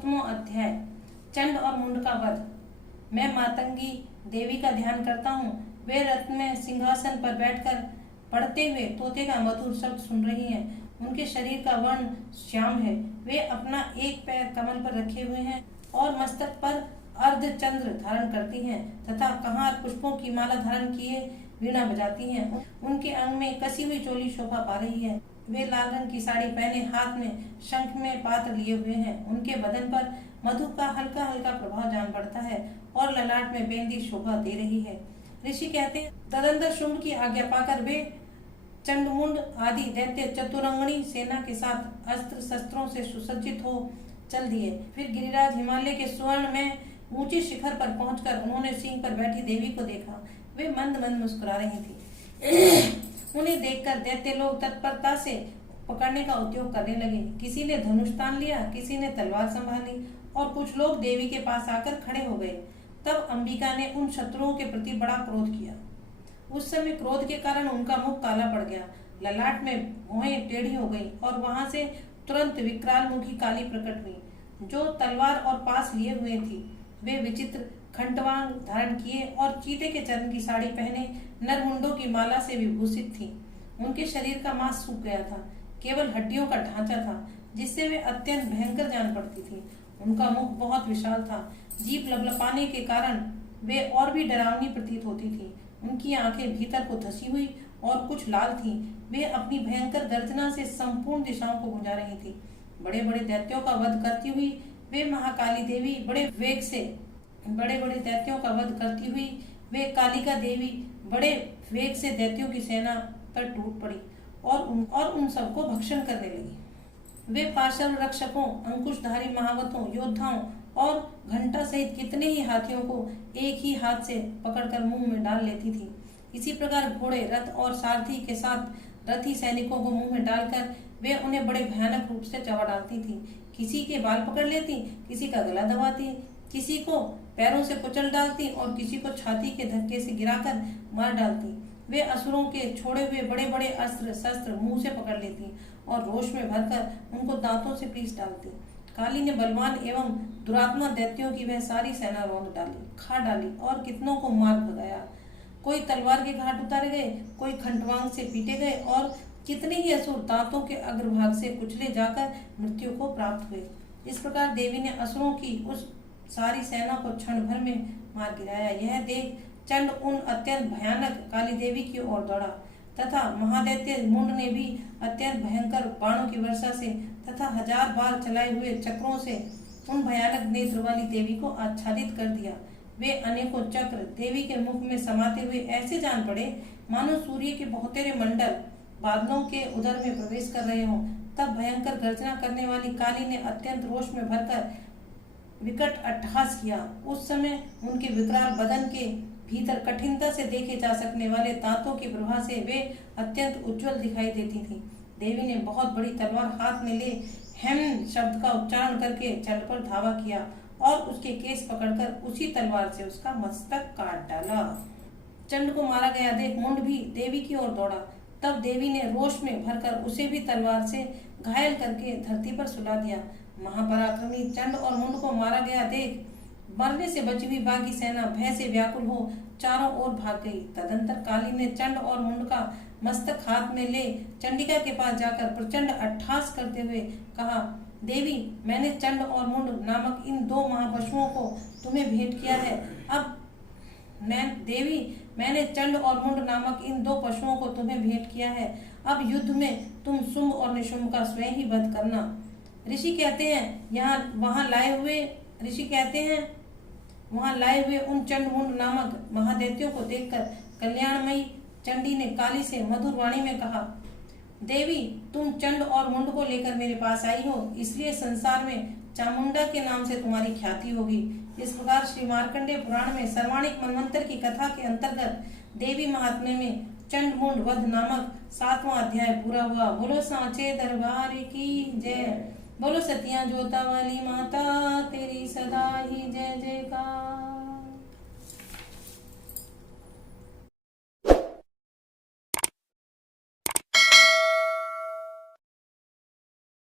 7वां अध्याय चंड और मुंड का वध। मैं मातंगी देवी का ध्यान करता हूँ। वे रत्न में सिंहासन पर बैठकर पढ़ते हुए तोते का मधुर शब्द सुन रही हैं। उनके शरीर का वर्ण श्याम है। वे अपना एक पैर कमल पर रखे हुए हैं और मस्तक पर अर्धचंद्र धारण करती हैं तथा कहार पुष्पों की माला धारण किए वीणा बजाती हैं। उनके अंग में कसी हुई चोली शोभा पा रही है। वे लाल रंग की साड़ी पहने हाथ में शंख में पात्र लिए हुए हैं। उनके बदन पर मधु का हल्का हल्का प्रभाव जान पड़ता है और ललाट में बेंदी शोभा दे रही है। ऋषि कहते हैं, तदंतर शुंभ की आज्ञा पाकर वे चंडमुंड आदि दैत्य चतुरंगणी सेना के साथ अस्त्र शस्त्रों से सुसज्जित हो चल दिए। फिर गिरिराज हिमालय के स्वर्ण में ऊंचे शिखर पर पहुंचकर उन्होंने सिंह पर बैठी देवी को देखा। वे मंद मंद मुस्कुरा रही थी। उन्हें देखकर दैत्य लोग तत्परता से पकड़ने का उद्योग करने लगे। किसी ने धनुष तान लिया, किसी ने तलवार संभाली और कुछ लोग देवी के पास आकर खड़े हो गए। तब अंबिका ने उन शत्रुओं के प्रति बड़ा क्रोध किया। उस समय क्रोध के कारण उनका मुख काला पड़ गया, ललाट में भौहें टेढ़ी हो गई और वहां से तुरंत विकराल मुखी काली प्रकट हुई जो तलवार और पास लिए हुए थी। वे विचित्र खंडवांग धारण किए और चीते के चरण की साड़ी पहने नरमुंडों की माला से विभूषित थी। उनके शरीर का मांस सूख गया था, केवल हड्डियों का ढांचा था जिससे वे अत्यंत भयंकर जान पड़ती थी। उनका मुख बहुत विशाल था, जीभ लपलपाने के कारण वे और भी डरावनी प्रतीत होती थी। उनकी आंखें भीतर को धसी हुई और कुछ लाल थीं। वे अपनी भयंकर गर्जना से संपूर्ण दिशाओं को गुंजा रही थी। बड़े बड़े दैत्यों का वध करती हुई वे महाकाली देवी बड़े बड़े दैत्यों का वध करती हुई वे कालिका देवी बड़े वेग से दैत्यों की सेना पर टूट पड़ी और उन सबको भक्षण करने लगी। वे पार्श्व रक्षकों, अंकुशधारी महावतों, योद्धाओं और घंटा सहित कितने ही हाथियों को एक ही हाथ से पकड़कर मुंह में डाल लेती थी। इसी प्रकार घोड़े, रथ और सारथी के साथ रथी सैनिकों को मुंह में डालकर वे उन्हें बड़े भयानक रूप से चबा डालती थी। किसी के बाल पकड़ लेती, किसी का गला दबाती, किसी को पैरों से कुचल डालती और किसी को छाती के धक्के से गिराकर मार डालती। वे असुरों के छोड़े हुए बड़े बड़े अस्त्र शस्त्र मुंह से पकड़ लेती और रोष में भरकर उनको दांतों से पीस डालती। काली ने बलवान एवं दुरात्मा दैत्यों की वह सारी सेना रौंद डाली, खा डाली और कितनों को मार भगाया। कोई तलवार के घाट उतारे गए, कोई खंडवांग से पीटे गए और कितने ही असुर दांतों के अग्रभाग से कुचले जाकर मृत्यु को प्राप्त हुए। इस प्रकार देवी ने असुरों की उस सारी सेना को क्षण भर में मार गिराया। यह देख चंड उन अत्यंत भयानक काली देवी की ओर दौड़ा तथा महादैत्य मुंड ने भी अत्यंत भयंकर बाणों की वर्षा से तथा 1000 बार चलाए हुए चक्रों से उन भयानक नेत्र वाली देवी को आच्छादित कर दिया। वे अनेकों चक्र देवी के मुख में समाते हुए ऐसे जान पड़े मानो सूर्य के बहुतेरे मंडल बादलों के उदर में प्रवेश कर रहे हों। तब भयंकर गर्जना करने वाली काली ने अत्यंत रोष में भरकर विकट अट्टहास किया। उस समय उनके विकराल बदन के भीतर कठिनता से देखे जा सकने वाले दांतों की प्रभा से वे अत्यंत उज्जवल दिखाई देती थी। देवी ने बहुत बड़ी तलवार हाथ में ले हेम शब्द का उच्चारण करके चंड पर धावा किया और उसके केस पकड़कर उसी तलवार से उसका मस्तक काट डाला। चंड को मारा गया देख मुंड भी देवी की ओर दौड़ा। तब देवी ने रोष में भरकर उसे भी तलवार से घायल करके धरती पर सुला दिया। महापराक्रमी चंड और मुंड को मारा गया देख मरने से बची हुई बाकी सेना भय से व्याकुल हो चारों ओर भाग गई। तदंतर काली ने चंड और मुंड का मस्तक हाथ में ले चंडिका के पास जाकर प्रचंड अट्टहास करते हुए कहा, देवी, मैंने चंड और मुंड नामक इन 2 महापशुओं को तुम्हें भेंट किया है। अब मैंने चंड और मुंड नामक इन 2 पशुओं को तुम्हें भेंट किया है। अब युद्ध में तुम शुंभ और निशुंभ का स्वयं ही वध करना। ऋषि कहते हैं वहां लाए हुए उन चंड मुंड नामक महादैत्यों को देखकर कल्याणमयी चंडी ने काली से मधुर वाणी में कहा, देवी, तुम चंड और मुंड को लेकर मेरे पास आई हो, इसलिए संसार में चामुंडा के नाम से तुम्हारी ख्याति होगी। इस प्रकार श्री मार्कंडेय पुराण में सर्वाणिक मनवंतर की कथा के अंतर्गत देवी महात्म्य में चंड मुंड वध नामक 7वां अध्याय पूरा हुआ। बोलो सांचे दरबार की जय। बोलो सतिया जोता वाली माता तेरी सदा ही जय जयकार।